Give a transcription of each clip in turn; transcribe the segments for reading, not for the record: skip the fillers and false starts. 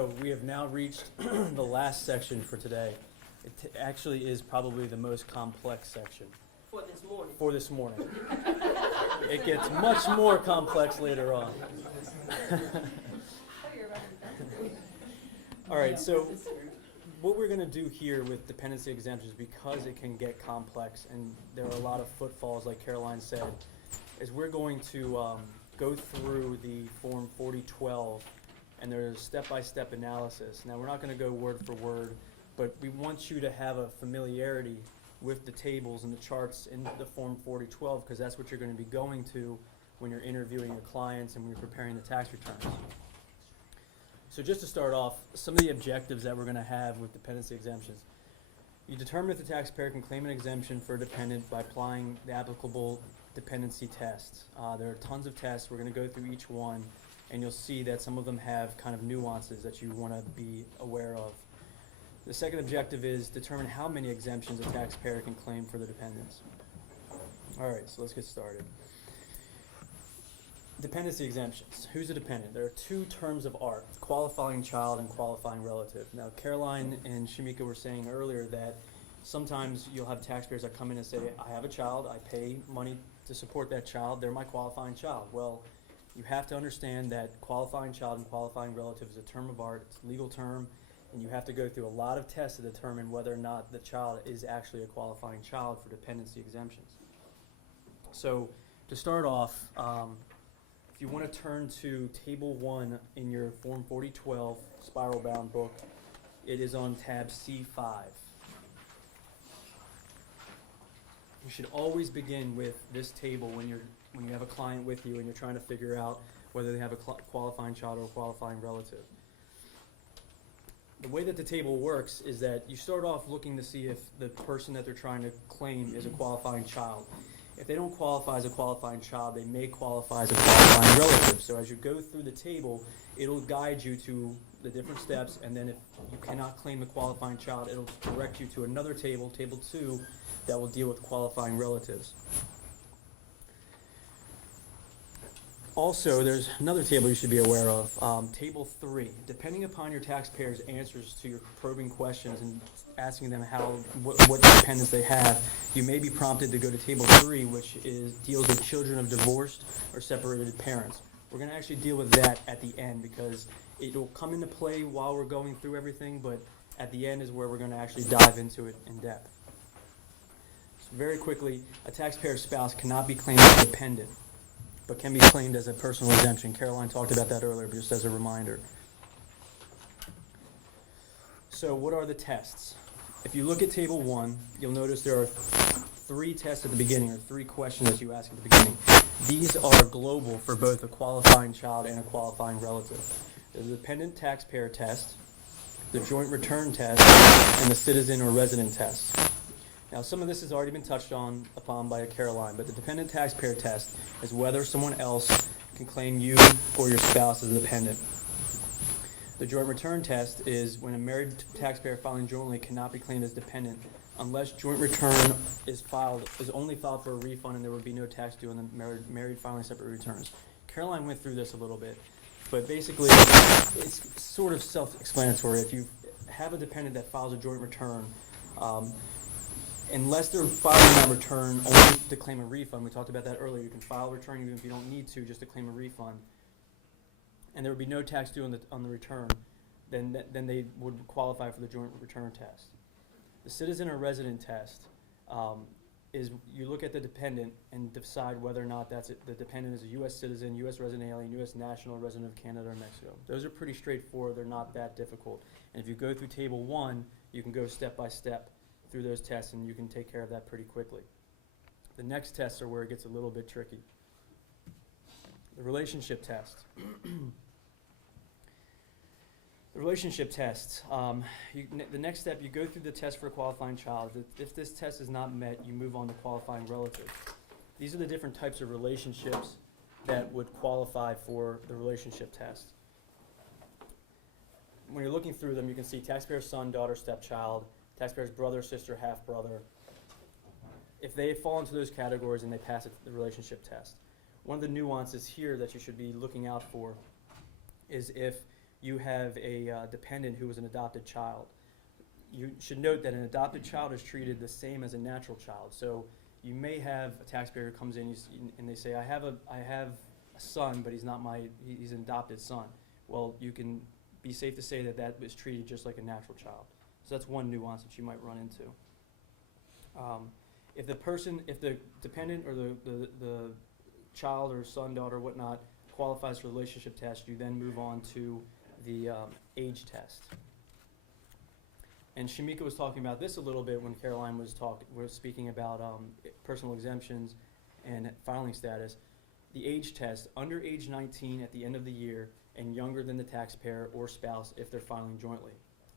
So we have now reached the last section for today. It actually is probably the most complex section For this morning. for this morning. It gets much more complex later on. All right, so what we're going to do here with dependency exemptions, because it can get complex and there are a lot of footfalls, like Caroline said, is we're going to go through the Form 4012, and there's step-by-step analysis. Now, we're not going to go word for word, but we want you to have a familiarity with the tables and the charts in the Form 4012, because that's what you're going to be going to when you're interviewing your clients and when you're preparing the tax returns. So just to start off, some of the objectives that we're going to have with dependency exemptions. You determine if the taxpayer can claim an exemption for a dependent by applying the applicable dependency tests. There are tons of tests. We're going to go through each one, and you'll see that some of them have kind of nuances that you want to be aware of. The second objective is determine how many exemptions a taxpayer can claim for the dependents. All right, so let's get started. Dependency exemptions. Who's a dependent? There are two terms of art, qualifying child and qualifying relative. Now, Caroline and Shamika were saying earlier that sometimes you'll have taxpayers that come in and say, I have a child, I pay money to support that child, they're my qualifying child. Well, you have to understand that qualifying child and qualifying relative is a term of art, it's a legal term, and you have to go through a lot of tests to determine whether or not the child is actually a qualifying child for dependency exemptions. So, to start off, if you want to turn to Table 1 in your Form 4012 spiral-bound book, it is on tab C5. You should always begin with this table when you have a client with you and you're trying to figure out whether they have a qualifying child or a qualifying relative. The way that the table works is that you start off looking to see if the person that they're trying to claim is a qualifying child. If they don't qualify as a qualifying child, they may qualify as a qualifying relative. So as you go through the table, it'll guide you to the different steps, and then if you cannot claim the qualifying child, it'll direct you to another table, Table 2, that will deal with qualifying relatives. Also, there's another table you should be aware of, Table 3. Depending upon your taxpayer's answers to your probing questions and asking them what dependents they have, you may be prompted to go to Table 3, which deals with children of divorced or separated parents. We're going to actually deal with that at the end because it will come into play while we're going through everything, but at the end is where we're going to actually dive into it in depth. So very quickly, a taxpayer's spouse cannot be claimed as a dependent, but can be claimed as a personal exemption. Caroline talked about that earlier, but just as a reminder. So what are the tests? If you look at Table 1, you'll notice there are 3 tests at the beginning, or 3 questions that you ask at the beginning. These are global for both a qualifying child and a qualifying relative. There's the dependent taxpayer test, the joint return test, and the citizen or resident test. Now, some of this has already been touched upon by Caroline, but the dependent taxpayer test is whether someone else can claim you or your spouse as a dependent. The joint return test is when a married taxpayer filing jointly cannot be claimed as dependent unless joint return is only filed for a refund and there would be no tax due on the married filing separate returns. Caroline went through this a little bit, but basically it's sort of self-explanatory. If you have a dependent that files a joint return, unless they're filing that return only to claim a refund, we talked about that earlier, you can file a return even if you don't need to, just to claim a refund, and there would be no tax due on the return, then they would qualify for the joint return test. The citizen or resident test is you look at the dependent and decide whether or not the dependent is a U.S. citizen, U.S. resident alien, U.S. national, resident of Canada or Mexico. Those are pretty straightforward. They're not that difficult. And if you go through Table 1, you can go step by step through those tests, and you can take care of that pretty quickly. The next tests are where it gets a little bit tricky. The relationship test. The relationship test. The next step, you go through the test for a qualifying child. If this test is not met, you move on to qualifying relative. These are the different types of relationships that would qualify for the relationship test. When you're looking through them, you can see taxpayer's son, daughter, stepchild, taxpayer's brother, sister, half-brother. If they fall into those categories and they pass the relationship test. One of the nuances here that you should be looking out for is if you have a dependent who is an adopted child. You should note that an adopted child is treated the same as a natural child. So you may have a taxpayer who comes in and they say, I have a son, but he's an adopted son. Well, you can be safe to say that that is treated just like a natural child. So that's one nuance that you might run into. If the dependent or the child or son, daughter, whatnot, qualifies for the relationship test, you then move on to the age test. And Shamika was talking about this a little bit when Caroline was speaking about personal exemptions and filing status. The age test, under age 19 at the end of the year and younger than the taxpayer or spouse if they're filing jointly.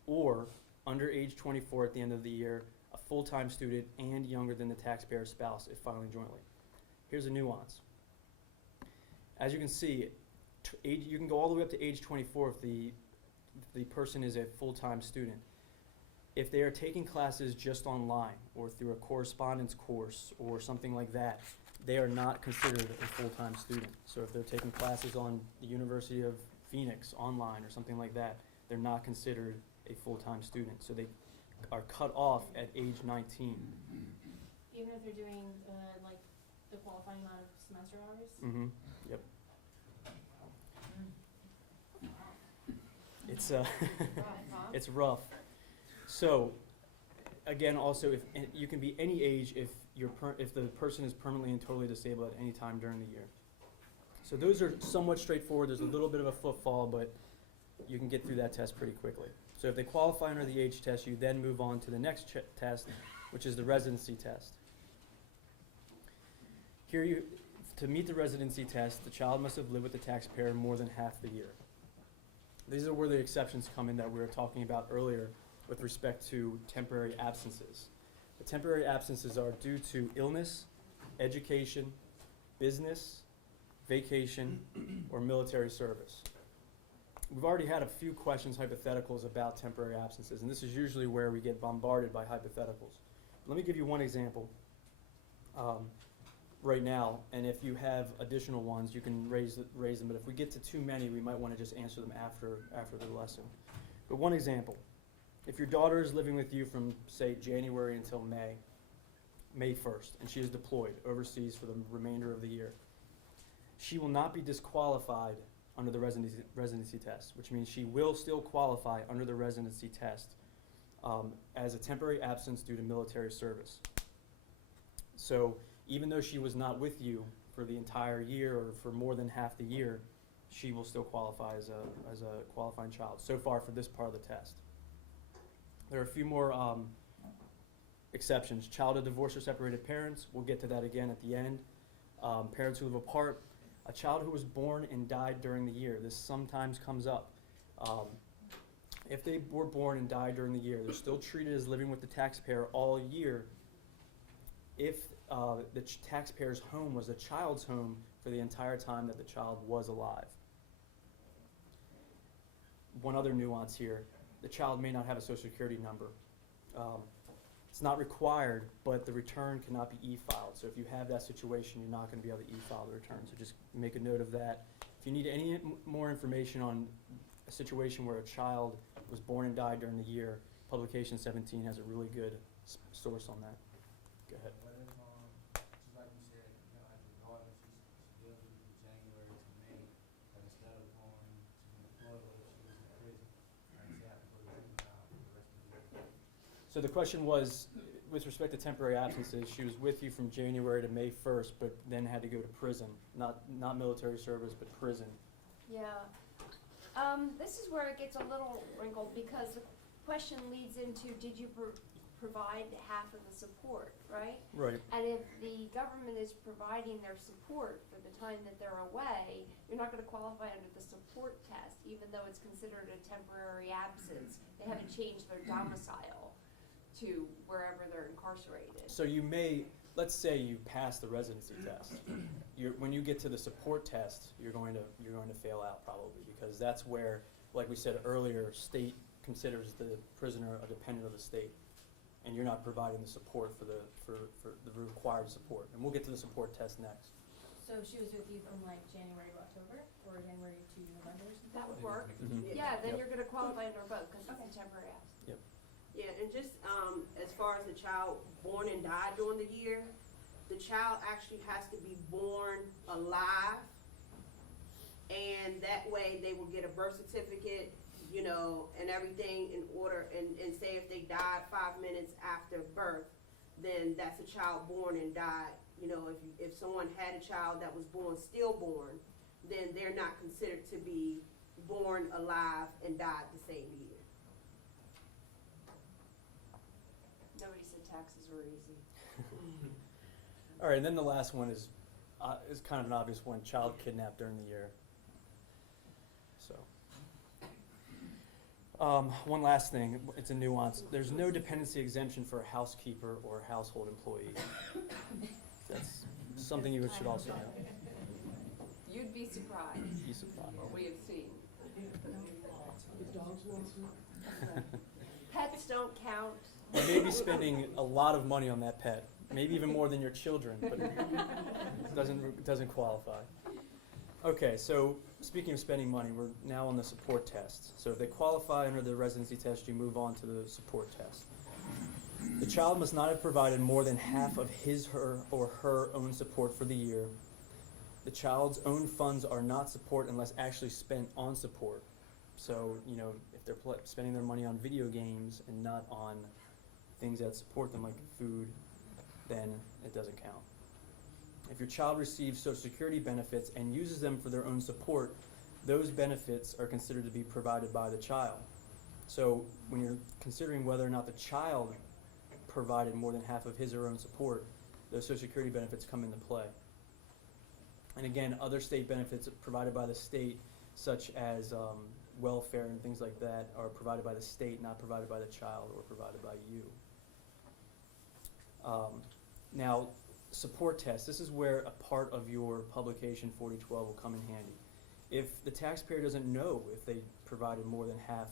Or under age 24 at the end of the year, a full-time student and younger than the taxpayer spouse if filing jointly. Here's a nuance. As you can see, you can go all the way up to age 24 if the person is a full-time student. If they are taking classes just online or through a correspondence course or something like that, they are not considered a full-time student. So if they're taking classes on the University of Phoenix online or something like that, they're not considered a full-time student. So they are cut off at age 19. Even if they're doing like the qualifying amount of semester hours? Mm-hmm. Yep. It's it's rough. So again, also, if you can be any age if if the person is permanently and totally disabled at any time during the year. So those are somewhat straightforward. There's a little bit of a footfall, but you can get through that test pretty quickly. So if they qualify under the age test, you then move on to the next test, which is the residency test. Here, to meet the residency test, the child must have lived with the taxpayer more than half the year. These are where the exceptions come in that we were talking about earlier with respect to temporary absences. The temporary absences are due to illness, education, business, vacation, or military service. We've already had a few questions, hypotheticals, about temporary absences, and this is usually where we get bombarded by hypotheticals. Let me give you one example right now, and if you have additional ones, you can raise them, but if we get to too many, we might want to just answer them after the lesson. But one example, if your daughter is living with you from, say, January until May 1st, and she is deployed overseas for the remainder of the year, she will not be disqualified under the residency test, which means she will still qualify under the residency test as a temporary absence due to military service. So even though she was not with you for the entire year or for more than half the year, she will still qualify as a qualifying child, so far for this part of the test. There are a few more exceptions. Child of divorced or separated parents, we'll get to that again at the end. Parents who live apart. A child who was born and died during the year. This sometimes comes up. If they were born and died during the year, they're still treated as living with the taxpayer all year if the taxpayer's home was the child's home for the entire time that the child was alive. One other nuance here, the child may not have a Social Security number. It's not required, but the return cannot be e-filed. So if you have that situation, you're not going to be able to e-file the return. So just make a note of that. If you need any more information on a situation where a child was born and died during the year, Publication 17 has a really good source on that. Go ahead. What if, just like you said, you know, as your daughter, she deals with you from January to May, but instead of going to deploy her, she was in prison, and she had to go to juvenile for the rest of the year. So the question was, with respect to temporary absences, she was with you from January to May 1st, but then had to go to prison, not military service, but prison. Yeah. This is where it gets a little wrinkled because the question leads into, did you provide half of the support, right? Right. And if the government is providing their support for the time that they're away, you're not going to qualify under the support test, even though it's considered a temporary absence. They haven't changed their domicile to wherever they're incarcerated. So you may, let's say you pass the residency test. When you get to the support test, you're going to fail out probably, because that's where, like we said earlier, state considers the prisoner a dependent of the state, and you're not providing the support for the required support. And we'll get to the support test next. So she was with you from like January to October, or January to November or something? That would work. Mhm. Yeah, then Yep. you're gonna qualify under both, cause Okay. it's a temporary absence. Yeah, and just, as far as the child born and died during the year, the child actually has to be born alive. And that way they will get a birth certificate, you know, and everything in order, and say if they died 5 minutes after birth, then that's a child born and died. You know, if someone had a child that was born stillborn, then they're not considered to be born alive and died the same year. Nobody said taxes were easy. All right, and then the last one is kind of an obvious one, child kidnapped during the year. So, one last thing, it's a nuance. There's no dependency exemption for a housekeeper or household employee. That's something you should also know. You'd be surprised Be surprised. what we have seen. Pets don't count. You may be spending a lot of money on that pet, maybe even more than your children, but it doesn't qualify. Okay, so speaking of spending money, we're now on the support test. So if they qualify under the residency test, you move on to the support test. The child must not have provided more than half of his, her, or her own support for the year. The child's own funds are not support unless actually spent on support. So, you know, if they're spending their money on video games and not on things that support them, like food, then it doesn't count. If your child receives Social Security benefits and uses them for their own support, those benefits are considered to be provided by the child. So when you're considering whether or not the child provided more than half of his or her own support, those Social Security benefits come into play. And again, other state benefits provided by the state, such as welfare and things like that, are provided by the state, not provided by the child or provided by you. Now, support test. This is where a part of your publication 4012 will come in handy. If the taxpayer doesn't know if they provided more than half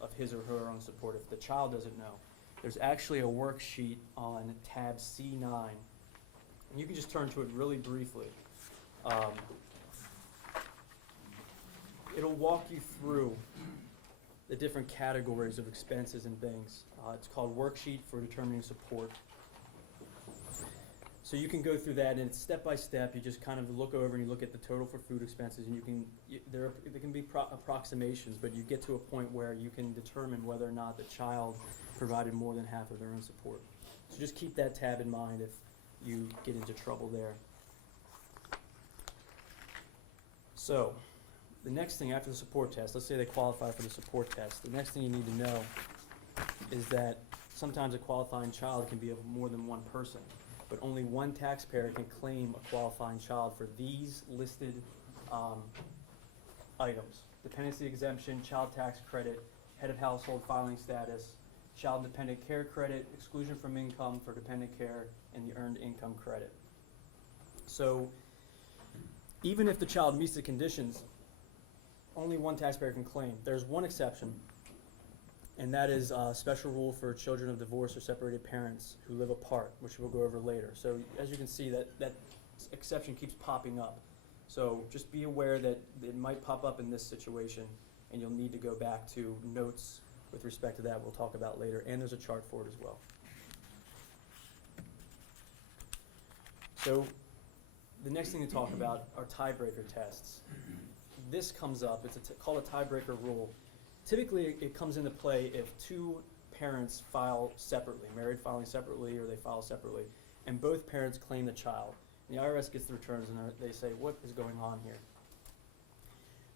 of his or her own support, if the child doesn't know, there's actually a worksheet on tab C9. And you can just turn to it really briefly. It'll walk you through the different categories of expenses and things. It's called Worksheet for Determining Support. So you can go through that, and it's step by step. You just kind of look over and you look at the total for food expenses, and there can be approximations, but you get to a point where you can determine whether or not the child provided more than half of their own support. So just keep that tab in mind if you get into trouble there. So the next thing after the support test, let's say they qualify for the support test, the next thing you need to know is that sometimes a qualifying child can be of more than one person, but only one taxpayer can claim a qualifying child for these listed items: dependency exemption, child tax credit, head of household filing status, child dependent care credit, exclusion from income for dependent care, and the earned income credit. So even if the child meets the conditions, only one taxpayer can claim. There's one exception, and that is a special rule for children of divorced or separated parents who live apart, which we'll go over later. So as you can see, that exception keeps popping up. So just be aware that it might pop up in this situation, and you'll need to go back to notes with respect to that we'll talk about later, and there's a chart for it as well. So the next thing to talk about are tiebreaker tests. This comes up, it's called a tiebreaker rule. Typically it comes into play if two parents file separately, married filing separately, or they file separately, and both parents claim the child. And the IRS gets the returns and they say, what is going on here?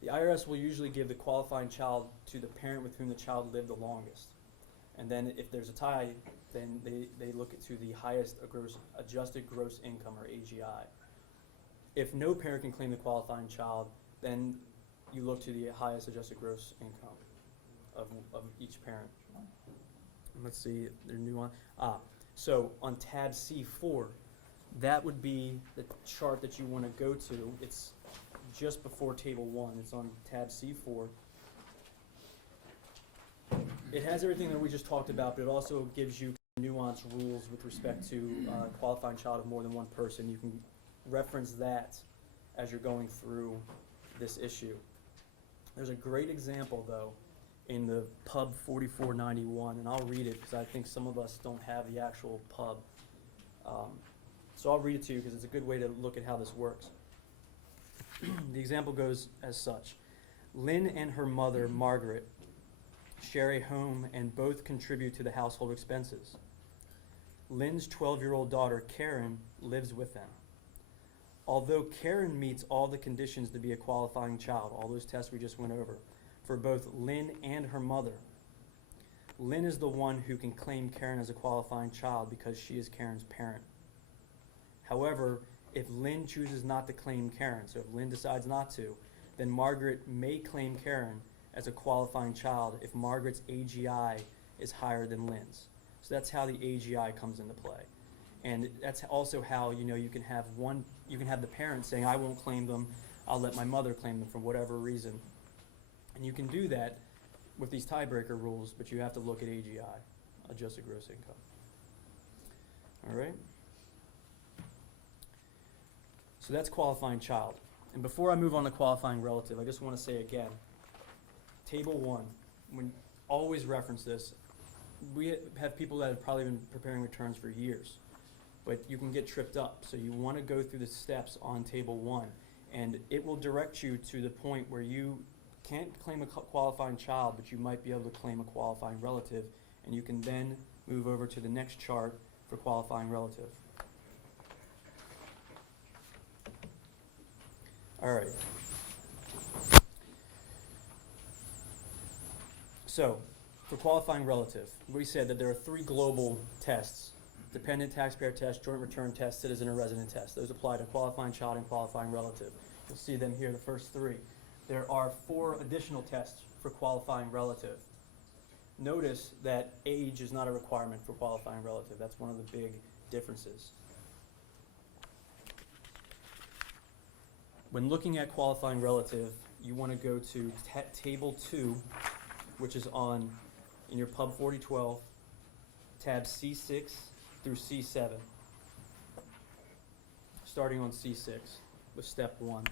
The IRS will usually give the qualifying child to the parent with whom the child lived the longest. And then if there's a tie, then they look to the highest adjusted gross income, or AGI. If no parent can claim the qualifying child, then you look to the highest adjusted gross income of each parent. And let's see, they're new on. So on tab C4, that would be the chart that you want to go to. It's just before table 1. It's on tab C4. It has everything that we just talked about, but it also gives you nuanced rules with respect to qualifying child of more than one person. You can reference that as you're going through this issue. There's a great example, though, in the Pub 4491, and I'll read it because I think some of us don't have the actual pub. So I'll read it to you because it's a good way to look at how this works. The example goes as such. Lynn and her mother, Margaret, share a home and both contribute to the household expenses. Lynn's 12-year-old daughter, Karen, lives with them. Although Karen meets all the conditions to be a qualifying child, all those tests we just went over, for both Lynn and her mother, Lynn is the one who can claim Karen as a qualifying child because she is Karen's parent. However, if Lynn chooses not to claim Karen, so if Lynn decides not to, then Margaret may claim Karen as a qualifying child if Margaret's AGI is higher than Lynn's. So that's how the AGI comes into play. And that's also how, you can have the parent saying, I won't claim them, I'll let my mother claim them for whatever reason. And you can do that with these tiebreaker rules, but you have to look at AGI, adjusted gross income. All right? So that's qualifying child. And before I move on to qualifying relative, I just want to say again, Table 1, when always reference this, we have people that have probably been preparing returns for years, but you can get tripped up. So you want to go through the steps on Table 1, and it will direct you to the point where you can't claim a qualifying child, but you might be able to claim a qualifying relative, and you can then move over to the next chart for qualifying relative. All right. So, for qualifying relative, we said that there are 3 global tests: dependent taxpayer test, joint return test, citizen or resident test. Those apply to qualifying child and qualifying relative. You'll see them here, the first 3. There are 4 additional tests for qualifying relative. Notice that age is not a requirement for qualifying relative. That's one of the big differences. When looking at qualifying relative, you want to go to Table 2, which is in your Pub 4012, tabs C6 through C7, starting on C6 with Step 1.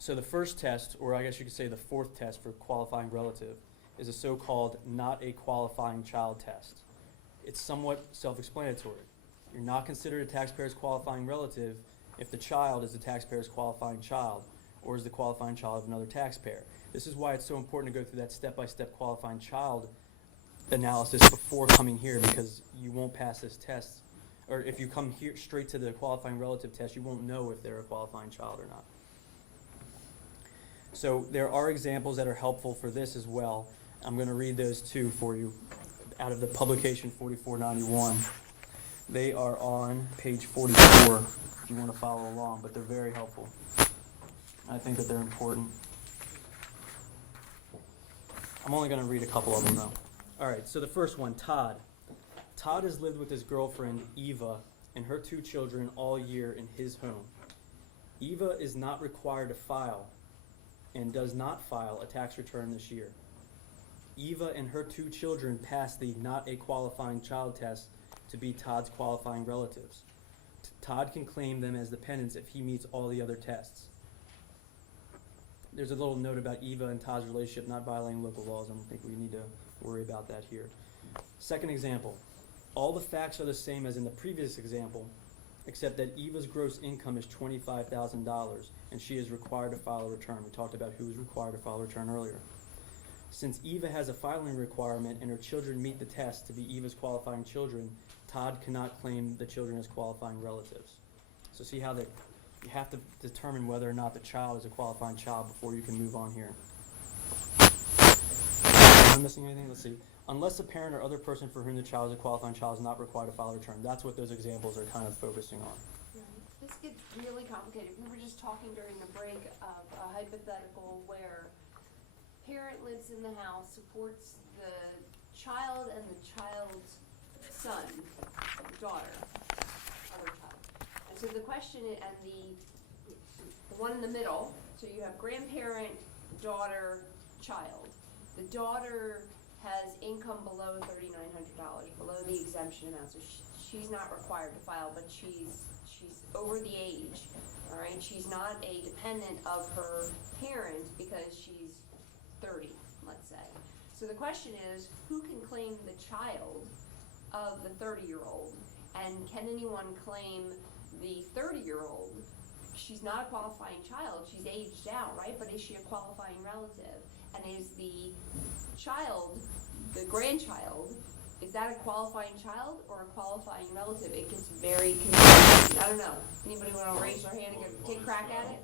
So the first test, or I guess you could say the 4th test for qualifying relative, is a so-called not a qualifying child test. It's somewhat self-explanatory. You're not considered a taxpayer's qualifying relative if the child is the taxpayer's qualifying child or is the qualifying child of another taxpayer. This is why it's so important to go through that step-by-step qualifying child analysis before coming here, because you won't pass this test, or if you come here straight to the qualifying relative test, you won't know if they're a qualifying child or not. So there are examples that are helpful for this as well. I'm going to read those 2 for you out of the publication 4491. They are on page 44 if you want to follow along, but they're very helpful. I think that they're important. I'm only going to read a couple of them though. All right, so the first one, Todd. Todd has lived with his girlfriend, Eva, and her 2 children all year in his home. Eva is not required to file and does not file a tax return this year. Eva and her 2 children passed the not a qualifying child test to be Todd's qualifying relatives. Todd can claim them as dependents if he meets all the other tests. There's a little note about Eva and Todd's relationship not violating local laws. I don't think we need to worry about that here. Second example. All the facts are the same as in the previous example, except that Eva's gross income is $25,000 and she is required to file a return. We talked about who is required to file a return earlier. Since Eva has a filing requirement and her children meet the test to be Eva's qualifying children, Todd cannot claim the children as qualifying relatives. So see how you have to determine whether or not the child is a qualifying child before you can move on here. Am I missing anything? Let's see. Unless a parent or other person for whom the child is a qualifying child is not required to file a return. That's what those examples are kind of focusing on. This gets really complicated. We were just talking during the break of a hypothetical where parent lives in the house, supports the child and the child's son, or daughter, other child. And so the question is, and the one in the middle, so you have grandparent, daughter, child. The daughter has income below $3,900, below the exemption amount, so she's not required to file, but she's over the age, all right? She's not a dependent of her parent because she's 30, let's say. So the question is, who can claim the child of the 30-year-old, and can anyone claim the 30-year-old? She's not a qualifying child, she's aged out, right? But is she a qualifying relative? And is the child, the grandchild, is that a qualifying child or a qualifying relative? It gets very confusing. I don't know. Anybody want to raise their hand and take a crack at it?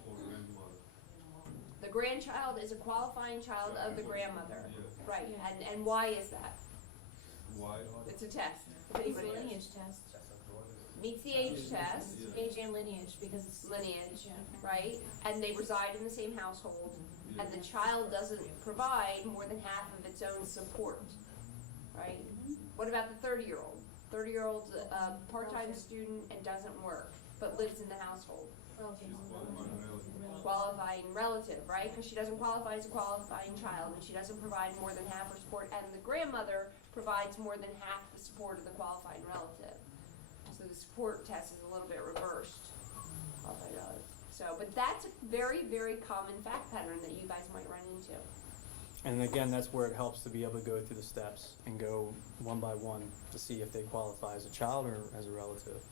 The grandchild is a qualifying child of the grandmother. Right. And why is that? Why? It's a test. If It's anybody a knows. lineage test, Meets the age test, age and lineage, because it's. lineage, Yeah. right? And they reside in the same household, and the child doesn't provide more than half of its own support, right? What about the 30-year-old? 30-year-old's a part-time student and doesn't work, but lives in the household. Qualifying relative, right? Because she doesn't qualify as a qualifying child, and she doesn't provide more than half her support, and the grandmother provides more than half the support of the qualifying relative. So the support test is a little bit reversed. Qualified relative. So, but that's a very, very common fact pattern that you guys might run into. And again, that's where it helps to be able to go through the steps and go one by one to see if they qualify as a child or as a relative.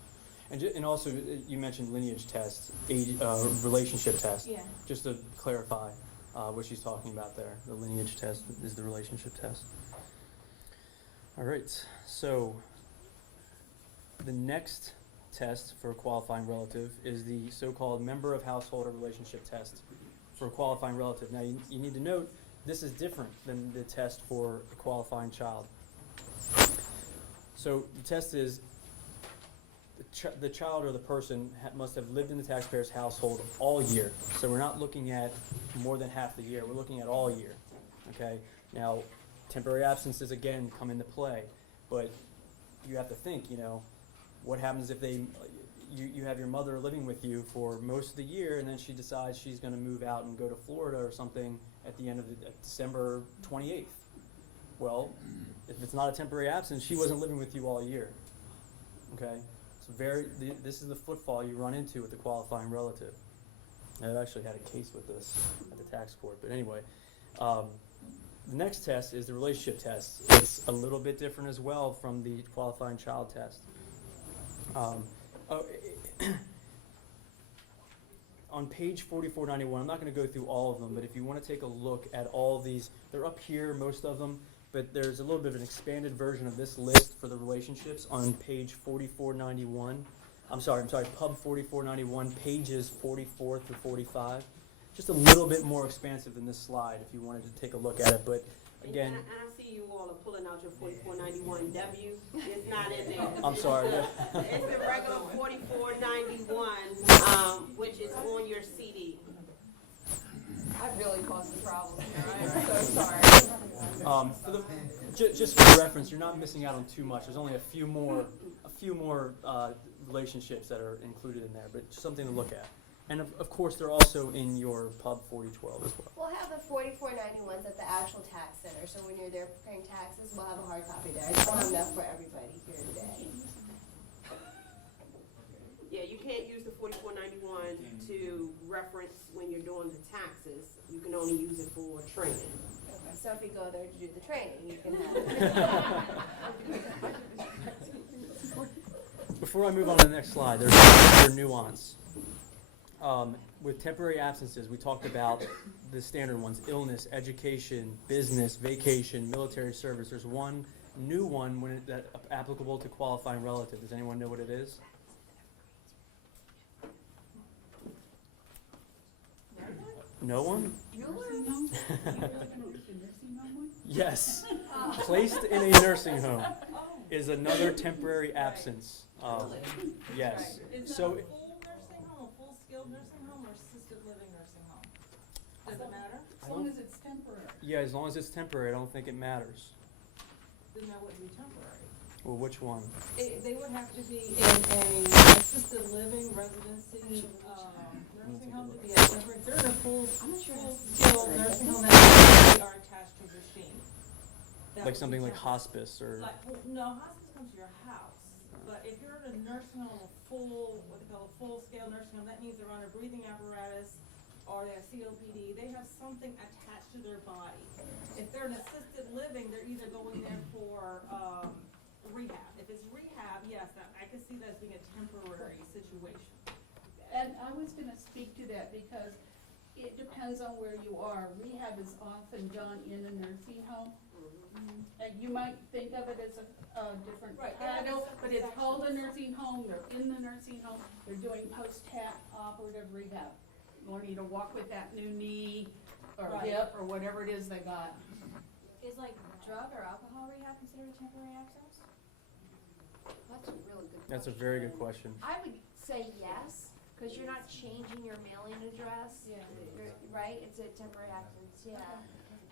And also, you mentioned lineage test, relationship test. Yeah. Just to clarify what she's talking about there, the lineage test is the relationship test. All right, so the next test for a qualifying relative is the so-called member of household or relationship test for a qualifying relative. Now, you need to note, this is different than the test for a qualifying child. So the test is the child or the person must have lived in the taxpayer's household all year. So we're not looking at more than half the year. We're looking at all year. Okay. Now, temporary absences again come into play, but you have to think. What happens if you have your mother living with you for most of the year, and then she decides she's going to move out and go to Florida or something at the end of December 28th. Well, if it's not a temporary absence, she wasn't living with you all year. Okay. This is the footfall you run into with the qualifying relative. I've actually had a case with this at the tax court, but anyway. The next test is the relationship test. It's a little bit different as well from the qualifying child test. On page 4491, I'm not going to go through all of them, but if you want to take a look at all of these, they're up here, most of them, but there's a little bit of an expanded version of this list for the relationships on page 4491. I'm sorry, pub 4491, pages 44 through 45. Just a little bit more expansive than this slide if you wanted to take a look at it, but again... And I see you all are pulling out your 4491W. It's not in there. I'm sorry. It's the regular 4491, which is on your CD. I've really caused the problem here. I'm so sorry. Just for reference, you're not missing out on too much. There's only a few more relationships that are included in there, but just something to look at. And of course, they're also in your pub 4012 as well. We'll have the 4491s at the actual tax center, so when you're there preparing taxes, we'll have a hard copy there. I just don't have enough for everybody here today. Yeah, you can't use the 4491 to reference when you're doing the taxes. You can only use it for training. Okay, so if you go there to do the training, you can have it. Before I move on to the next slide, there's another nuance. With temporary absences, we talked about the standard ones: illness, education, business, vacation, military service. There's one new one that's applicable to qualifying relative. Does anyone know what it is? No one? Yes. Placed in a nursing home is another temporary absence. Yes. Is So. that a full nursing home, a full skilled nursing home, or assisted living nursing home? Does it matter? As long as it's temporary. Yeah, as long as it's temporary, I don't think it matters. Then that wouldn't be temporary. Well, which one? They would have to be in a assisted living residency, nursing home to be a temporary. They're in a full skilled nursing home that they are attached to a machine. that Like would something be like temporary. hospice or, Like, well, no, hospice comes to your house, but if you're in a nursing home, what they call a full-scale nursing home, that means they're on a breathing apparatus, or they have COPD, they have something attached to their body. If they're in assisted living, they're either going there for, rehab. If it's rehab, yes, I can see that as being a temporary situation. And I was gonna speak to that because it depends on where you are. Rehab is often done in a nursing home. And you might think of it as a different Right, they have title, separate but it's called a sections. nursing home, they're in the nursing home, they're doing post-operative rehab. Learning to walk with that new knee or Right. hip or whatever it is they got. Is like drug or alcohol rehab considered a temporary absence? That's a really good question. that's a very good question. I would say yes, cause you're not changing your mailing address. Yeah. Right, it's a temporary absence, yeah.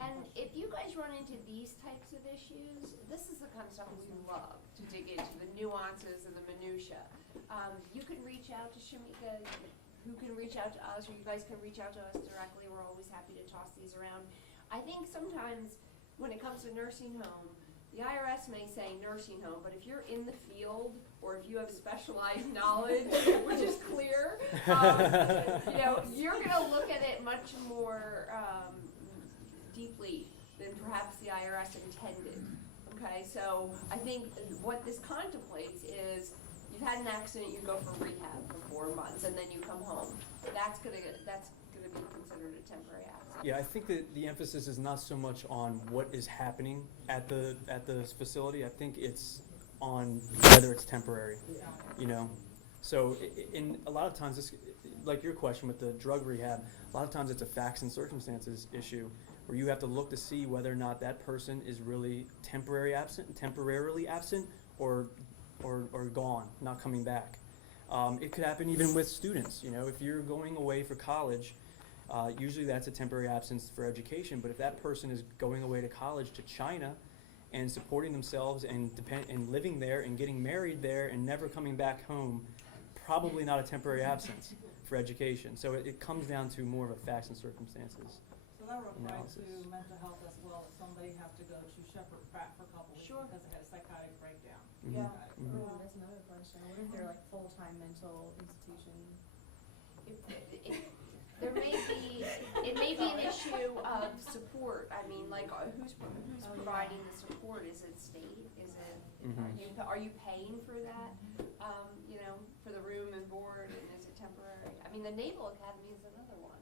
And if you guys run into these types of issues, this is the kind of stuff we love to dig into, the nuances and the minutia. You can reach out to Shamika, who can reach out to us, or you guys can reach out to us directly, we're always happy to toss these around. I think sometimes, when it comes to nursing home, the IRS may say nursing home, but if you're in the field, or if you have specialized knowledge, which is clear, you know, you're gonna look at it much more, deeply than perhaps the IRS intended. Okay, so I think what this contemplates is you've had an accident, you go for rehab for 4 months, and then you come home. That's gonna be considered a temporary absence. Yeah, I think that the emphasis is not so much on what is happening at the facility. I think it's on whether it's temporary, you know? So in a lot of times, this, like your question with the drug rehab, a lot of times it's a facts and circumstances issue where you have to look to see whether or not that person is really temporarily absent or gone, not coming back. It could happen even with students, you know, if you're going away for college, usually that's a temporary absence for education, but if that person is going away to college to China and supporting themselves and living there and getting married there and never coming back home, probably not a temporary absence for education. So it comes down to more of a facts and circumstances. So that would apply to Analysis. mental health as well, if somebody have to go to Shepherd Pratt for a couple weeks Sure. because they had a psychotic breakdown. Mhm. Yeah. Mhm. Ooh, that's another question. What if they're like full-time mental institution? There may be, it may be an issue of support. I mean, like, who's providing the support? Is it state? Is it, Mhm. are you paying for that? You know, for the room and board, and is it temporary? I mean, the Naval Academy is another one.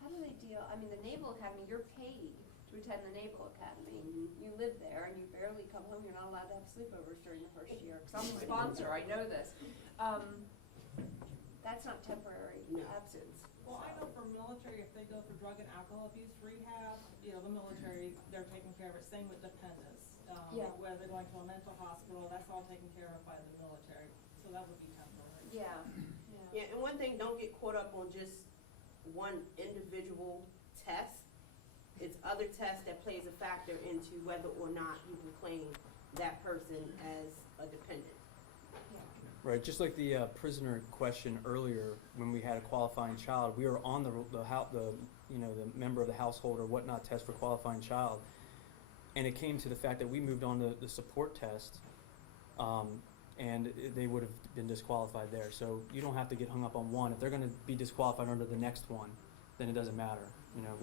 How do they deal, I mean, the Naval Academy, you're paid to attend the Naval Academy. You live there and you barely come home, you're not allowed to have sleepovers during the first year, cause I'm a sponsor, I know this. That's not temporary No. absence. Well, I know for military, if they go for drug and alcohol abuse rehab, you know, the military, they're taking care of it, same with dependents. Yeah. Whether they're going to a mental hospital, that's all taken care of by the military, so that would be temporary. Yeah, Yeah, and one thing, don't get caught up on just one individual test. It's other tests that plays a factor into whether or not you can claim that person as a dependent. Right, just like the prisoner question earlier, when we had a qualifying child, we were on the member of the household or whatnot test for qualifying child, and it came to the fact that we moved on to the support test, and they would have been disqualified there. So you don't have to get hung up on one. If they're going to be disqualified under the next one, then it doesn't matter. You know,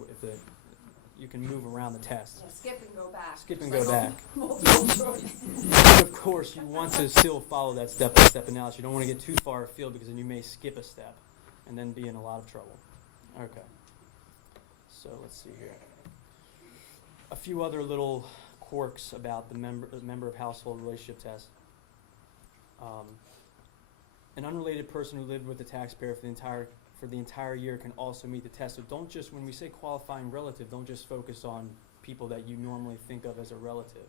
you can move around the test. yeah, skip and go back. Skip and Like go back. multiple choice. But of course, you want to still follow that step-by-step analysis. You don't want to get too far afield because then you may skip a step and then be in a lot of trouble. Okay. So let's see here. A few other little quirks about the member of household relationship test. An unrelated person who lived with the taxpayer for the entire year can also meet the test. So don't just, when we say qualifying relative, don't just focus on people that you normally think of as a relative.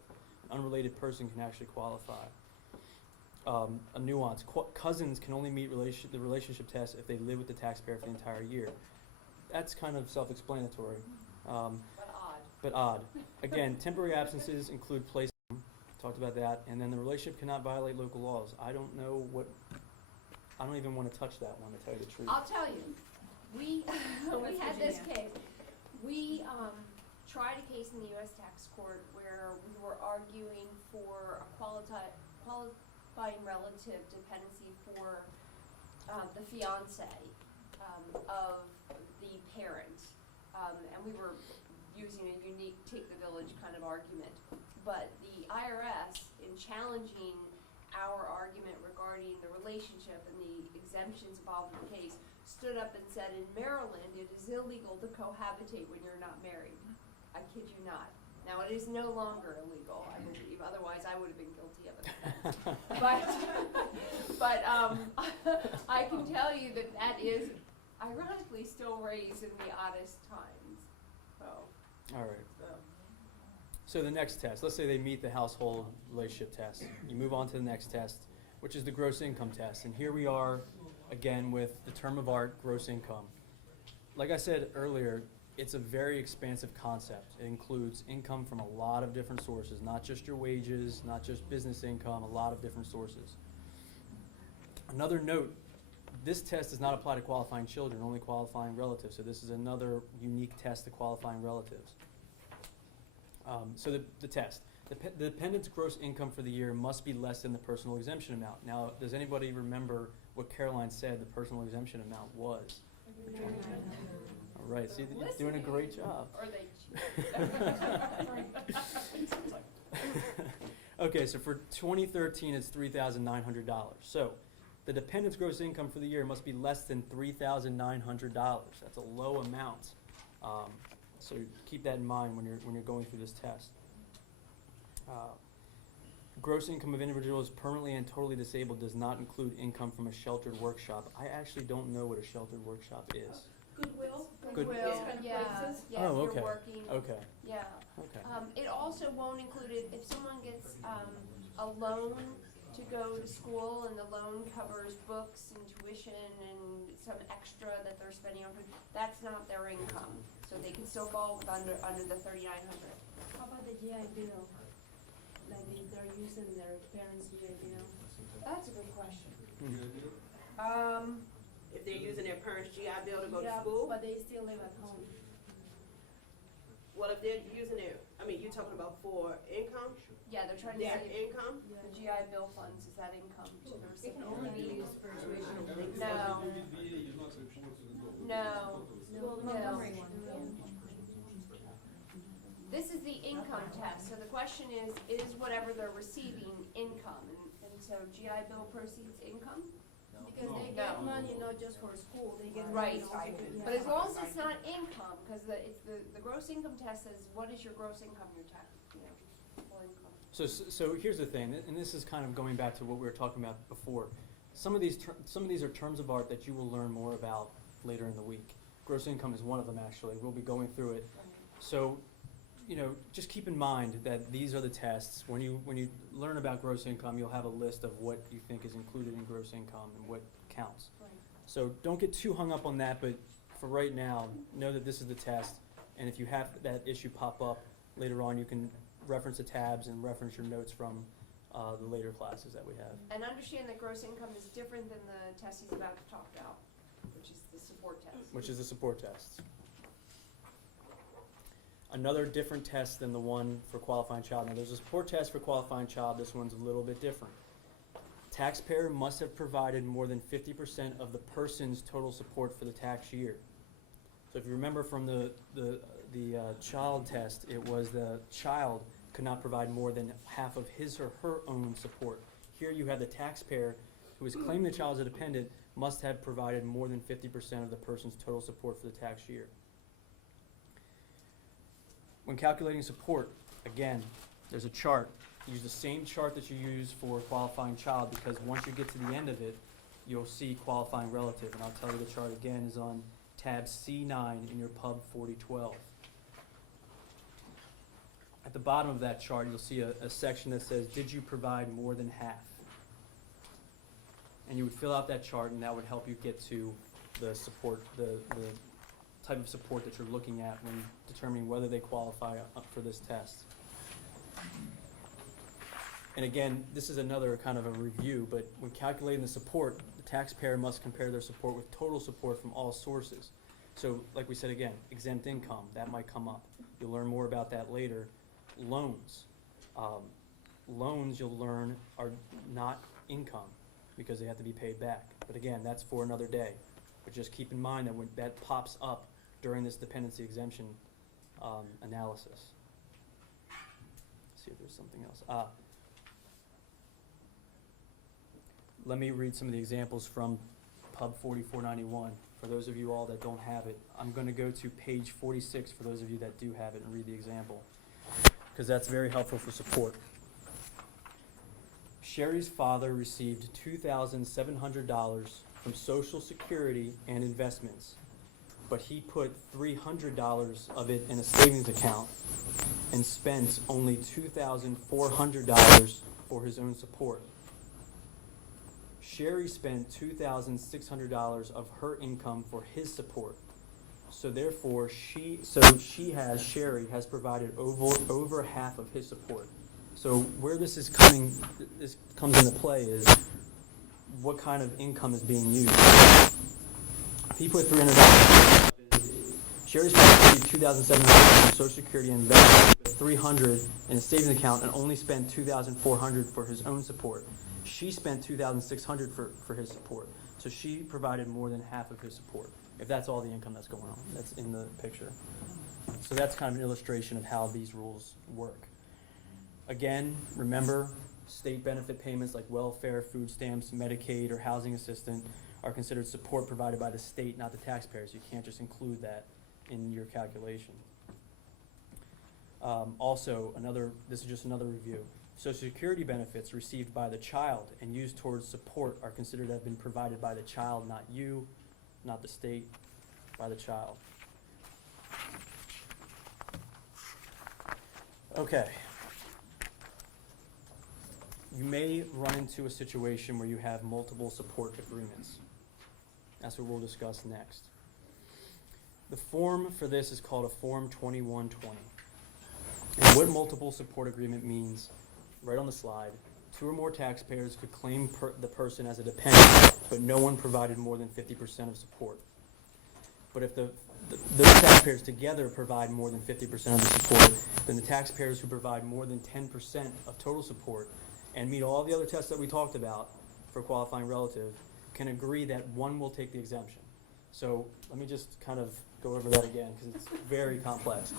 An unrelated person can actually qualify. A nuance, cousins can only meet the relationship test if they live with the taxpayer for the entire year. That's kind of self-explanatory, but odd. Again, temporary absences include place, talked about that, and then the relationship cannot violate local laws. I don't even want to touch that one, to tell you the truth. I'll tell you, we had this case. We tried a case in the US tax court where we were arguing for a qualifying relative dependency for the fiance of the parent. And we were using a unique take the village kind of argument. But the IRS, in challenging our argument regarding the relationship and the exemptions involved in the case, stood up and said, in Maryland, it is illegal to cohabitate when you're not married. I kid you not. Now, it is no longer illegal, I believe, otherwise I would have been guilty of it. But I can tell you that that is ironically still raised in the oddest times. So, All right. So the next test, let's say they meet the household relationship test. You move on to the next test, which is the gross income test. And here we are again with the term of art, gross income. Like I said earlier, it's a very expansive concept. It includes income from a lot of different sources, not just your wages, not just business income, a lot of different sources. Another note, this test does not apply to qualifying children, only qualifying relatives. So this is another unique test to qualifying relatives. So the test. The dependent's gross income for the year must be less than the personal exemption amount. Now, does anybody remember what Caroline said the personal exemption amount was? All right, see, you're doing a great job. or they Okay, so for 2013, it's $3,900. So the dependent's gross income for the year must be less than $3,900. That's a low amount. So keep that in mind when you're going through this test. Gross income of individuals permanently and totally disabled does not include income from a sheltered workshop. I actually don't know what a sheltered workshop is. Goodwill, Good- those kind of yeah, places. yeah, Oh, if okay. you're working, Okay, yeah. okay. It also won't include it if someone gets a loan to go to school and the loan covers books and tuition and some extra that they're spending on food, that's not their income. So they can still fall under the 3,900. How about the GI Bill? Like if they're using their parents' GI Bill? That's a good question. If they're using their parents' GI Bill to go to Yeah, school, but they still live at home. well, if they're using their, I mean, you're talking about for income, Yeah, they're trying to their say income? Yeah. the GI Bill funds, is that income to the It can recipient? only be used for tuition. No. No. No, No. Montgomery one. This is the income test, so the question is whatever they're receiving income, and so GI Bill proceeds income? Because they No. get money not just for school, they get Right, money also. but as long as it's not income, because the gross income test says, what is your gross income, your tax, full income? So here's the thing, and this is kind of going back to what we were talking about before. Some of these are terms of art that you will learn more about later in the week. Gross income is one of them, actually. We'll be going through it. So, just keep in mind that these are the tests. When you learn about gross income, you'll have a list of what you think is included in gross income and what counts. Right. So don't get too hung up on that, but for right now, know that this is the test, and if you have that issue pop up later on, you can reference the tabs and reference your notes from the later classes that we have. And understand that gross income is different than the test he's about to talk about, which is the support test. Which is the support test. Another different test than the one for qualifying child. Now, there's a support test for qualifying child. This one's a little bit different. Taxpayer must have provided more than 50% of the person's total support for the tax year. So if you remember from the child test, it was the child could not provide more than half of his or her own support. Here you have the taxpayer who is claiming the child as a dependent must have provided more than 50% of the person's total support for the tax year. When calculating support, again, there's a chart. Use the same chart that you use for qualifying child, because once you get to the end of it, you'll see qualifying relative. And I'll tell you the chart again is on tab C9 in your Pub 4012. At the bottom of that chart, you'll see a section that says, did you provide more than half? And you would fill out that chart, and that would help you get to the support, the type of support that you're looking at when determining whether they qualify for this test. And again, this is another kind of a review, but when calculating the support, the taxpayer must compare their support with total support from all sources. So like we said again, exempt income, that might come up. You'll learn more about that later. Loans. Loans you'll learn are not income because they have to be paid back. But again, that's for another day. But just keep in mind that when that pops up during this dependency exemption analysis. Let's see if there's something else. Let me read some of the examples from Pub 4491. For those of you all that don't have it, I'm going to go to page 46 for those of you that do have it and read the example, because that's very helpful for support. Sherry's father received $2,700 from Social Security and investments, but he put $300 of it in a savings account and spent only $2,400 for his own support. Sherry spent $2,600 of her income for his support. So therefore, Sherry has provided over half of his support. So where this comes into play is what kind of income is being used. If he put $300, Sherry's probably received $2,700 from Social Security and invested $300 in a savings account and only spent $2,400 for his own support. She spent $2,600 for his support. So she provided more than half of his support, if that's all the income that's going on. That's in the picture. So that's kind of an illustration of how these rules work. Again, remember, state benefit payments like welfare, food stamps, Medicaid, or housing assistance are considered support provided by the state, not the taxpayers. You can't just include that in your calculation. Also, this is just another review. Social Security benefits received by the child and used towards support are considered to have been provided by the child, not you, not the state, by the child. Okay. You may run into a situation where you have multiple support agreements. That's what we'll discuss next. The form for this is called a Form 2120. And what multiple support agreement means, right on the slide, 2 or more taxpayers could claim the person as a dependent, but no one provided more than 50% of support. But if those taxpayers together provide more than 50% of the support, then the taxpayers who provide more than 10% of total support and meet all the other tests that we talked about for qualifying relative can agree that one will take the exemption. So let me just kind of go over that again because it's very complex.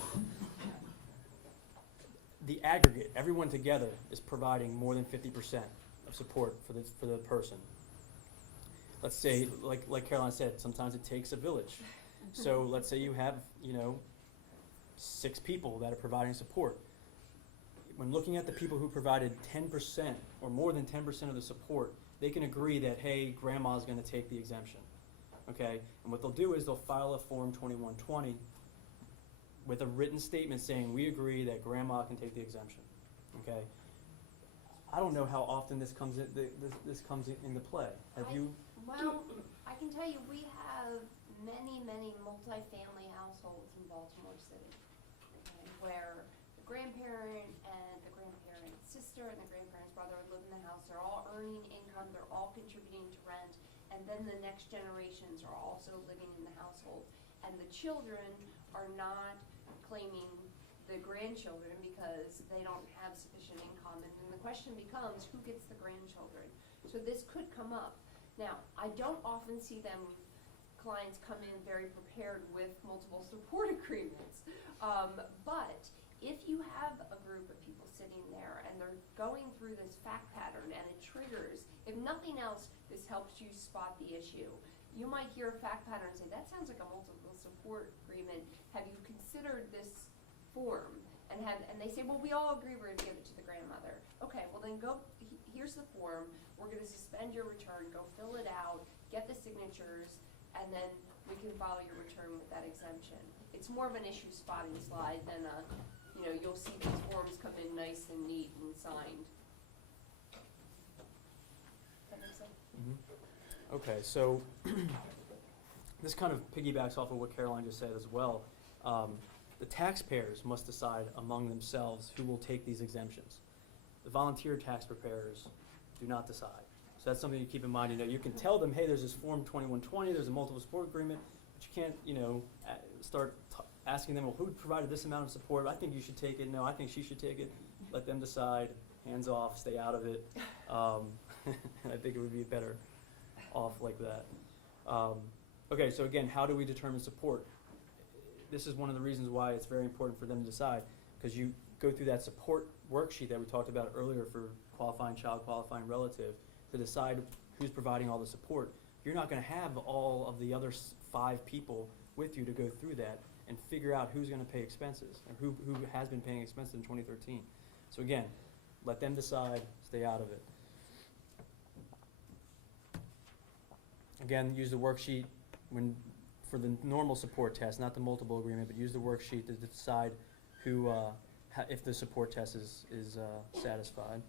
The aggregate, everyone together, is providing more than 50% of support for the person. Let's say, like Caroline said, sometimes it takes a village. So let's say you have, 6 people that are providing support. When looking at the people who provided 10% or more than 10% of the support, they can agree that, hey, grandma's going to take the exemption. Okay? And what they'll do is they'll file a Form 2120 with a written statement saying, we agree that grandma can take the exemption. Okay? I don't know how often this comes into play. Well, I can tell you we have many, many multifamily households in Baltimore City, okay, where the grandparent and the grandparent's sister and the grandparent's brother live in the house. They're all earning income. They're all contributing to rent. And then the next generations are also living in the household. And the children are not claiming the grandchildren because they don't have sufficient income. And then the question becomes, who gets the grandchildren? So this could come up. Now, I don't often see clients come in very prepared with multiple support agreements. But if you have a group of people sitting there and they're going through this fact pattern and it triggers, if nothing else, this helps you spot the issue. You might hear a fact pattern and say, that sounds like a multiple support agreement. Have you considered this form? And they say, well, we all agree we're going to give it to the grandmother. Okay, well then here's the form. We're going to suspend your return. Go fill it out, get the signatures, and then we can file your return with that exemption. It's more of an issue spotting slide than you'll see these forms come in nice and neat and signed. Does that make sense? Mm-hmm. Okay, so this kind of piggybacks off of what Caroline just said as well. The taxpayers must decide among themselves who will take these exemptions. The volunteer tax preparers do not decide. So that's something you keep in mind. You can tell them, hey, there's this Form 2120, there's a multiple support agreement. But you can't, start asking them, well, who provided this amount of support? I think you should take it. No, I think she should take it. Let them decide. Hands off. Stay out of it. And I think it would be better off like that. Okay, so again, how do we determine support? This is one of the reasons why it's very important for them to decide, because you go through that support worksheet that we talked about earlier for qualifying child, qualifying relative, to decide who's providing all the support. You're not going to have all of the other 5 people with you to go through that and figure out who's going to pay expenses and who has been paying expenses in 2013. So again, let them decide, stay out of it. Again, use the worksheet for the normal support test, not the multiple agreement, but use the worksheet to decide who, if the support test is satisfied.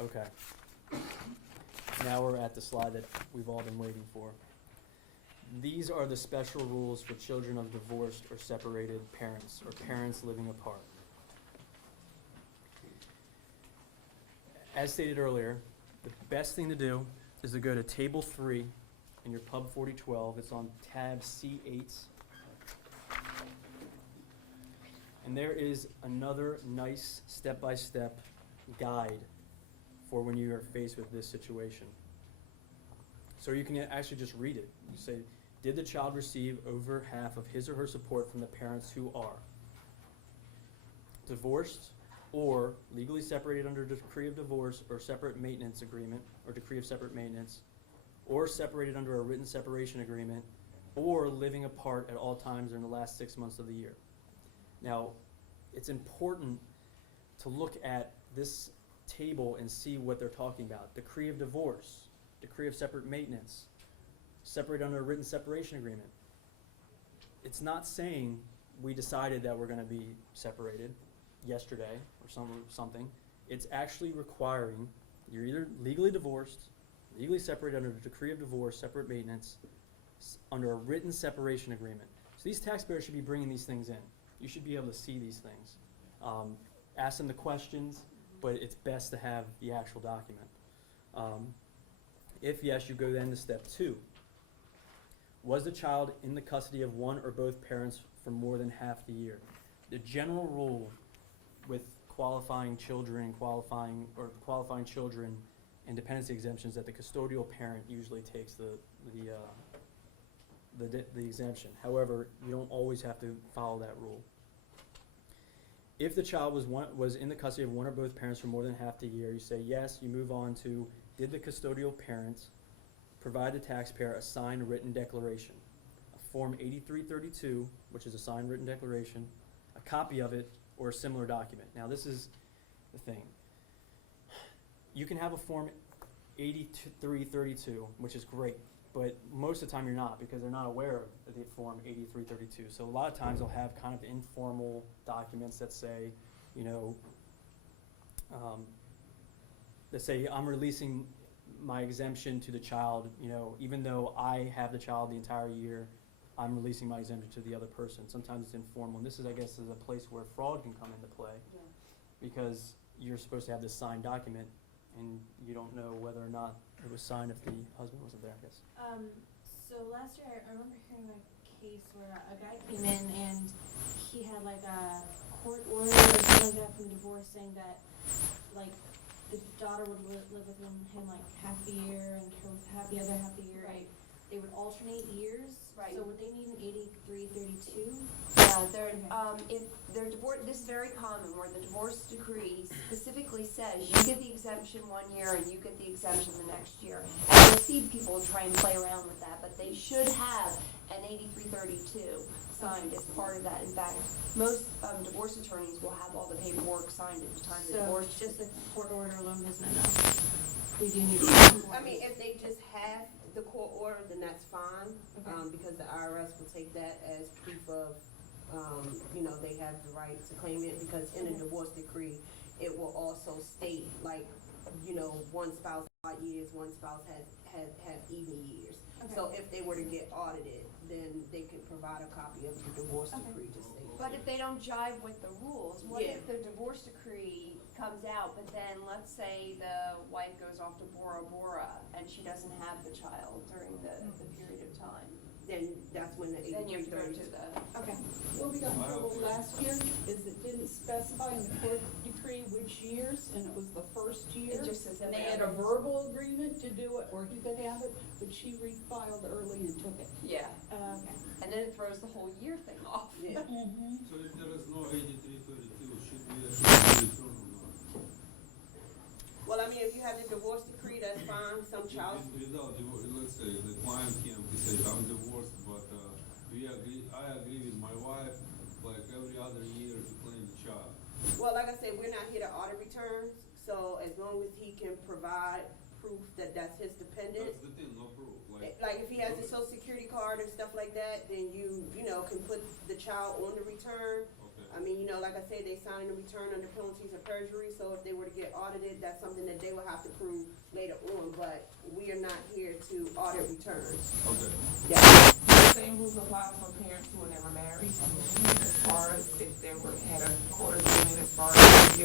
Okay. Now we're at the slide that we've all been waiting for. These are the special rules for children of divorced or separated parents, or parents living apart. As stated earlier, the best thing to do is to go to Table 3 in your Pub 4012. It's on tab C8. And there is another nice step-by-step guide for when you are faced with this situation. So you can actually just read it. You say, did the child receive over half of his or her support from the parents who are divorced or legally separated under decree of divorce or separate maintenance agreement or decree of separate maintenance, or separated under a written separation agreement, or living apart at all times during the last 6 months of the year. Now, it's important to look at this table and see what they're talking about. Decree of divorce, decree of separate maintenance, separated under a written separation agreement. It's not saying we decided that we're going to be separated yesterday or something. It's actually requiring you're either legally divorced, legally separated under a decree of divorce, separate maintenance, under a written separation agreement. So these taxpayers should be bringing these things in. You should be able to see these things. Ask them the questions, but it's best to have the actual document. If yes, you go then to step 2. Was the child in the custody of one or both parents for more than half the year? The general rule with qualifying children and dependency exemptions that the custodial parent usually takes the exemption. However, you don't always have to follow that rule. If the child was in the custody of one or both parents for more than half the year, you say yes. You move on to, did the custodial parents provide the taxpayer a signed written declaration, a Form 8332, which is a signed written declaration, a copy of it, or a similar document. Now, this is the thing. You can have a Form 8332, which is great, but most of the time you're not, because they're not aware of the Form 8332. So a lot of times they'll have kind of informal documents that say, that say, I'm releasing my exemption to the child, even though I have the child the entire year, I'm releasing my exemption to the other person. Sometimes it's informal, and this is, I guess, is a place where fraud can come into play, because you're supposed to have this signed document, and you don't know whether or not it was signed if the husband wasn't there, I guess. So last year, I remember hearing a case where a guy came in and he had like a court order or something like that from divorce saying that like the daughter would live with him like half the year and the other half the year. Right. They would alternate years. Right. So would they need an 8332? Yeah, if they're divorced, this is very common where the divorce decree specifically says you get the exemption one year and you get the exemption the next year. And you'll see people try and play around with that, but they should have an 8332 signed as part of that. In fact, most divorce attorneys will have all the paperwork signed at the time of the So divorce. just the court order alone isn't enough. We do need I mean, if they just have the court order, then that's fine, because the IRS will take that as proof of, they have the right to claim it, because in a divorce decree, it will also state, like, one spouse had years, one spouse had even years. Okay. So if they were to get audited, then they could provide a copy of the divorce decree to state. But if they don't jive with the rules, what Yeah. if the divorce decree comes out, but then let's say the wife goes off to Bora Bora and she doesn't have the child during the period of time? then that's when the Then you have to go 8330. to the, okay. What we got in trouble last year is it didn't specify in the court decree which years, and it was the first year. It just says And that they had a verbal agreement to do it, or he could have it, but she refiled early and took it. Yeah, Okay. and then it throws the whole year thing off. Yeah. Mm-hmm. So if there is no 8332, should we actually return or not? Well, I mean, if you have the divorce decree, that's fine. Some child, Without divorce, let's say the client came to say, I'm divorced, but I agree with my wife, like every other year to claim the child. well, like I said, we're not here to audit returns, so as long as he can provide proof that that's his dependent. That's the thing, no proof, like. Like if he has a social security card and stuff like that, then you can put the child on the return. Okay. I mean, like I said, they signed the return under penalties of perjury, so if they were to get audited, that's something that they will have to prove later on, but we are not here to audit returns. Okay. Yeah. Same rules apply for parents who were never married, as far as if they had a court agreement as far as the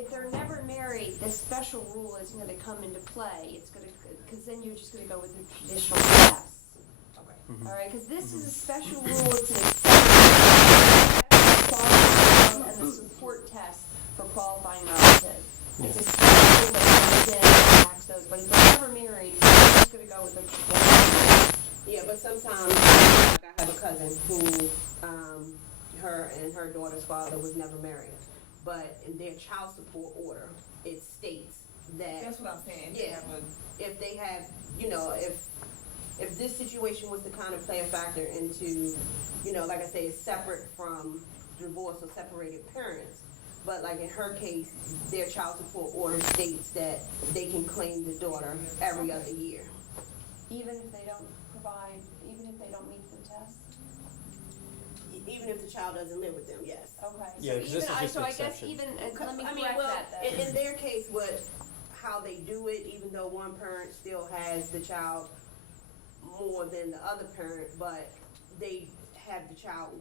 If they're never married, this special rule isn't gonna come into play. It's gonna, cause then you're just gonna go with the traditional test. Okay. Alright, cause this is a special rule, it's an exception and the support test for qualifying relatives. It's a special rule that comes in and impacts those, but if they're never married, you're just gonna go with the traditional. Yeah, but sometimes, like I have a cousin who, her and her daughter's father was never married, but in their child support order, it states that That's what I'm saying. Yeah. if they have, if this situation was to kind of play a factor into, like I say, it's separate from divorce or separated parents. But like in her case, their child support order states that they can claim the daughter every other year. Even if they don't provide, even if they don't meet the test? Even if the child doesn't live with them, yes. Okay. Yeah, 'cause this is just So an I guess exception. even, let me I mean, correct well, that then. in their case, how they do it, even though one parent still has the child more than the other parent, but they have the child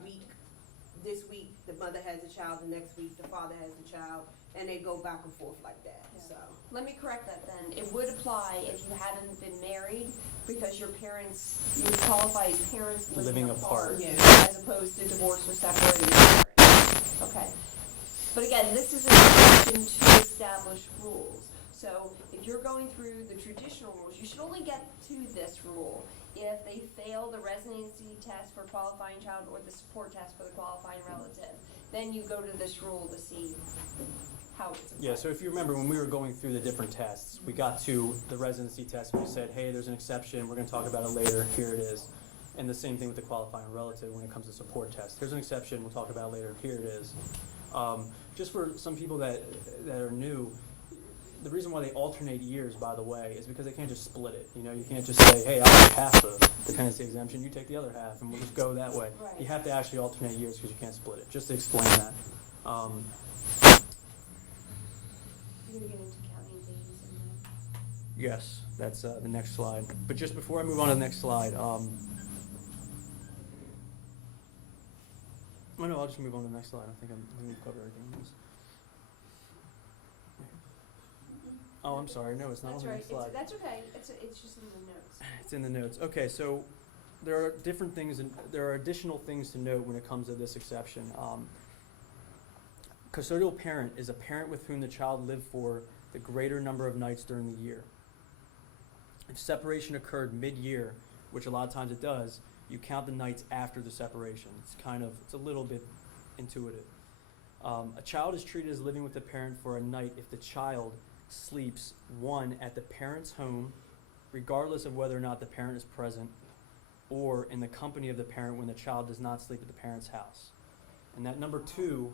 this week the mother has the child, the next week the father has the child, and they go back and forth like that, Yeah. so. Let me correct that then. It would apply if you hadn't been married, because you would qualify as parents living apart. Yeah. As opposed to divorced or separated parents. Okay. But again, this is an exception to established rules. So if you're going through the traditional rules, you should only get to this rule if they fail the residency test for qualifying child or the support test for the qualifying relative. Then you go to this rule to see how it's applied. Yeah, so if you remember when we were going through the different tests, we got to the residency test and we said, hey, there's an exception, we're gonna talk about it later, here it is. And the same thing with the qualifying relative when it comes to support test. Here's an exception, we'll talk about it later, here it is. Just for some people that are new, the reason why they alternate years, by the way, is because they can't just split it. You can't just say, hey, I'll take half the dependency exemption, you take the other half, and we'll just go that way. Right. You have to actually alternate years because you can't split it, just to explain that. You're gonna get into counting days and then. Yes, that's the next slide. But just before I move on to the next slide, oh no, I'll just move on to the next slide. I think we've covered everything else. Oh, I'm sorry. No, it's not on That's the right. next slide. That's okay. It's just in the notes. It's in the notes. Okay, so there are different things, and there are additional things to note when it comes to this exception. Custodial parent is a parent with whom the child lived for the greater number of nights during the year. If separation occurred mid-year, which a lot of times it does, you count the nights after the separation. It's a little bit intuitive. A child is treated as living with the parent for a night if the child sleeps, 1, at the parent's home, regardless of whether or not the parent is present, or in the company of the parent when the child does not sleep at the parent's house. And that number 2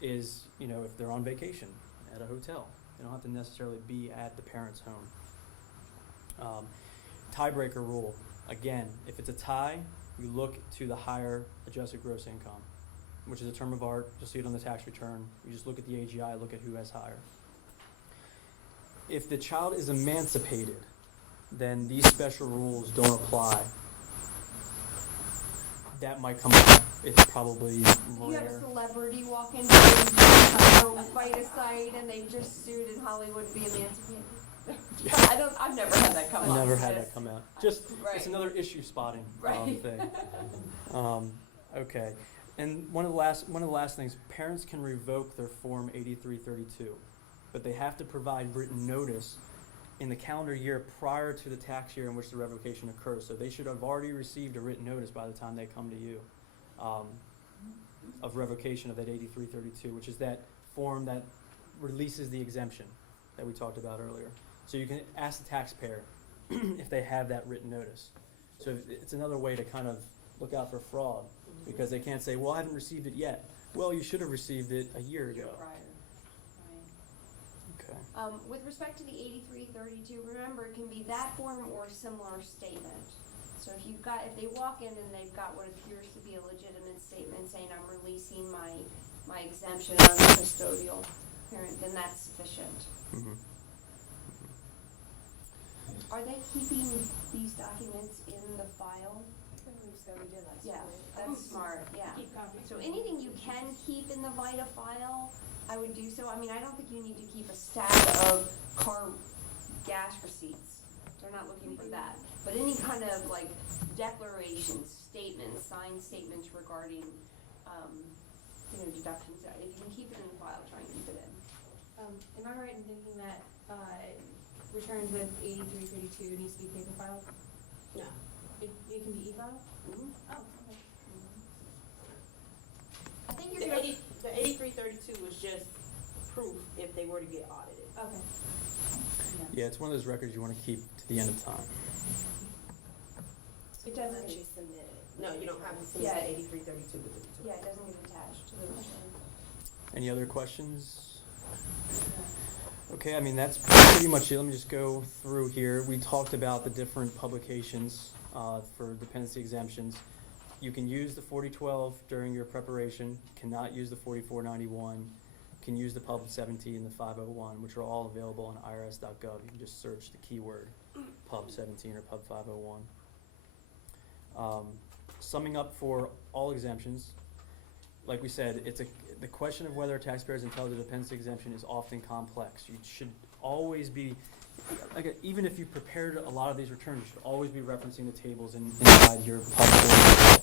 is, if they're on vacation at a hotel. They don't have to necessarily be at the parent's home. Tiebreaker rule. Again, if it's a tie, you look to the higher adjusted gross income, which is a term of art. You'll see it on the tax return. You just look at the AGI, look at who has higher. If the child is emancipated, then these special rules don't apply. That might come up. It's probably You have a rare. celebrity walk into a VITA site and they just sued in Hollywood to be emancipated. I've never had that come I up. never had that come out. Just, Right. it's another issue spotting Right. thing. Okay, and one of the last things, parents can revoke their Form 8332, but they have to provide written notice in the calendar year prior to the tax year in which the revocation occurs. So they should have already received a written notice by the time they come to you of revocation of that 8332, which is that form that releases the exemption that we talked about earlier. So you can ask the taxpayer if they have that written notice. So it's another way to kind of look out for fraud, because they can't say, well, I haven't received it yet. Well, you should have received it a year ago. Okay. With respect to the 8332, remember, it can be that form or a similar statement. So if they walk in and they've got what appears to be a legitimate statement saying, I'm releasing my exemption on the custodial parent, then that's sufficient. Mhm. Are they keeping these documents in the file? I believe so, we did last Yeah, week. that's smart, yeah. Keep copies. So anything you can keep in the VITA file, I would do so. I mean, I don't think you need to keep a stack of car gas receipts. They're not looking for that. But any kind of like declarations, statements, signed statements regarding, deductions, if you can keep it in the file, try and keep it in. Am I right in thinking that, returns with 8332 needs to be paper filed? No. It can be e-filed? Mhm. Oh, okay. I think The you're gonna, the 8332 was just proof if they were to get audited. Okay. Yeah, it's one of those records you want to keep to the end of time. It Once doesn't, you submit it. No, you don't have to submit Yeah. the 8332 with the return. yeah, it doesn't get attached to the return. Any other questions? Okay, I mean, that's pretty much it. Let me just go through here. We talked about the different publications for dependency exemptions. You can use the 4012 during your preparation, cannot use the 4491, can use the Pub 17 and the 501, which are all available on irs.gov. You can just search the keyword Pub 17 or Pub 501. Summing up for all exemptions, like we said, the question of whether a taxpayer is entitled to dependency exemption is often complex. You should always be, even if you prepared a lot of these returns, you should always be referencing the tables inside your Pub.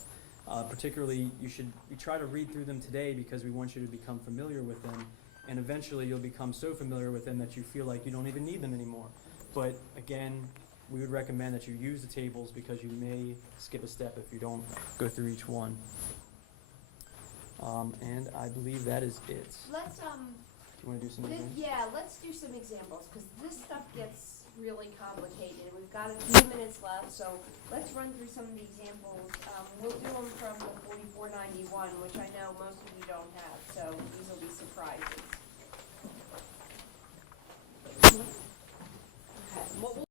Particularly, you try to read through them today because we want you to become familiar with them, and eventually you'll become so familiar with them that you feel like you don't even need them anymore. But again, we would recommend that you use the tables because you may skip a step if you don't go through each one. And I believe that is it. Let's, Do you want to do some examples? yeah, let's do some examples, because this stuff gets really complicated. We've got a few minutes left, so let's run through some of the examples. We'll do them from the 4491, which I know most of you don't have, so these will be surprises.